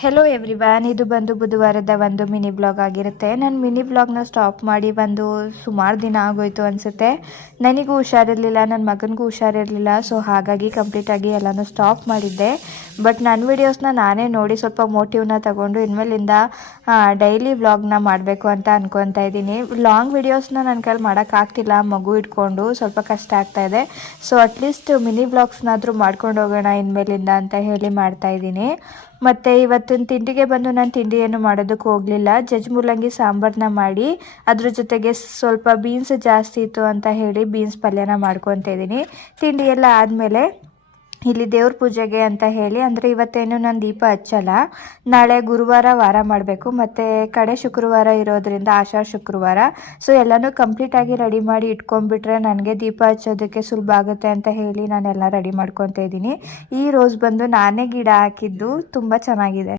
Hello everyone, ಇದು ಬಂದು ಬುಧವಾರದ ಒಂದು ಮಿನಿ ಬ್ಲಾಗ್ ಆಗಿರುತ್ತೆ. ನಾನು ಮಿನಿ ಬ್ಲಾಗ್ನ ಸ್ಟಾಪ್ ಮಾಡಿ ಬಂದು ಸುಮಾರು ದಿನ ಆಗೋಯ್ತು ಅನಿಸುತ್ತೆ. ನನಗೂ ಹುಷಾರಿರಲಿಲ್ಲ, ನನ್ನ ಮಗನಿಗೂ ಹುಷಾರಿರಲಿಲ್ಲ. ಸೊ ಹಾಗಾಗಿ ಕಂಪ್ಲೀಟಾಗಿ ಎಲ್ಲನೂ ಸ್ಟಾಪ್ ಮಾಡಿದ್ದೆ. ಬಟ್ ನನ್ನ ವೀಡಿಯೋಸ್ನ ನಾನೇ ನೋಡಿ ಸ್ವಲ್ಪ ಮೋಟಿವ್ನ ತಗೊಂಡು ಇನ್ಮೇಲಿಂದ ಡೈಲಿ ವ್ಲಾಗ್ನ ಮಾಡಬೇಕು ಅಂತ ಅನ್ಕೊತಾ ಇದ್ದೀನಿ. ಲಾಂಗ್ ವೀಡಿಯೋಸ್ನ ನನ್ನ ಕೈಲಿ ಮಾಡೋಕ್ಕಾಗ್ತಿಲ್ಲ, ಮಗು ಇಟ್ಕೊಂಡು ಸ್ವಲ್ಪ ಕಷ್ಟ ಆಗ್ತಾಯಿದೆ. ಸೊ ಅಟ್ಲೀಸ್ಟ್ ಮಿನಿ ಬ್ಲಾಗ್ಸ್ನಾದರೂ ಮಾಡ್ಕೊಂಡು ಹೋಗೋಣ ಇನ್ಮೇಲಿಂದ ಅಂತ ಹೇಳಿ ಮಾಡ್ತಾಯಿದ್ದೀನಿ. ಮತ್ತು ಇವತ್ತಿನ ತಿಂಡಿಗೆ ಬಂದು ನಾನು ತಿಂಡಿ ಏನು ಮಾಡೋದಕ್ಕೆ ಹೋಗಲಿಲ್ಲ. ಜಜ್ಜಿ ಮೂಲಂಗಿ ಸಾಂಬಾರನ್ನ ಮಾಡಿ ಅದ್ರ ಜೊತೆಗೆ ಸ್ವಲ್ಪ ಬೀನ್ಸ್ ಜಾಸ್ತಿ ಇತ್ತು ಅಂತ ಹೇಳಿ ಬೀನ್ಸ್ ಪಲ್ಯನ ಮಾಡ್ಕೊತಾ ಇದ್ದೀನಿ. ತಿಂಡಿ ಎಲ್ಲ ಆದಮೇಲೆ ಇಲ್ಲಿ ದೇವ್ರ ಪೂಜೆಗೆ ಅಂತ ಹೇಳಿ, ಅಂದರೆ ಇವತ್ತೇನು ನಾನು ದೀಪ ಹಚ್ಚಲ್ಲ, ನಾಳೆ ಗುರುವಾರ ವಾರ ಮಾಡಬೇಕು ಮತ್ತು ಕಡೆ ಶುಕ್ರವಾರ ಇರೋದ್ರಿಂದ ಆಷಾಢ ಶುಕ್ರವಾರ. ಸೊ ಎಲ್ಲನೂ ಕಂಪ್ಲೀಟಾಗಿ ರೆಡಿ ಮಾಡಿ ಇಟ್ಕೊಂಡ್ಬಿಟ್ರೆ ನನಗೆ ದೀಪ ಹಚ್ಚೋದಕ್ಕೆ ಸುಲಭ ಆಗುತ್ತೆ ಅಂತ ಹೇಳಿ ನಾನೆಲ್ಲ ರೆಡಿ ಮಾಡ್ಕೊತಾ ಇದ್ದೀನಿ. ಈ ರೋಸ್ ಬಂದು ನಾನೇ ಗಿಡ ಹಾಕಿದ್ದು, ತುಂಬ ಚೆನ್ನಾಗಿದೆ.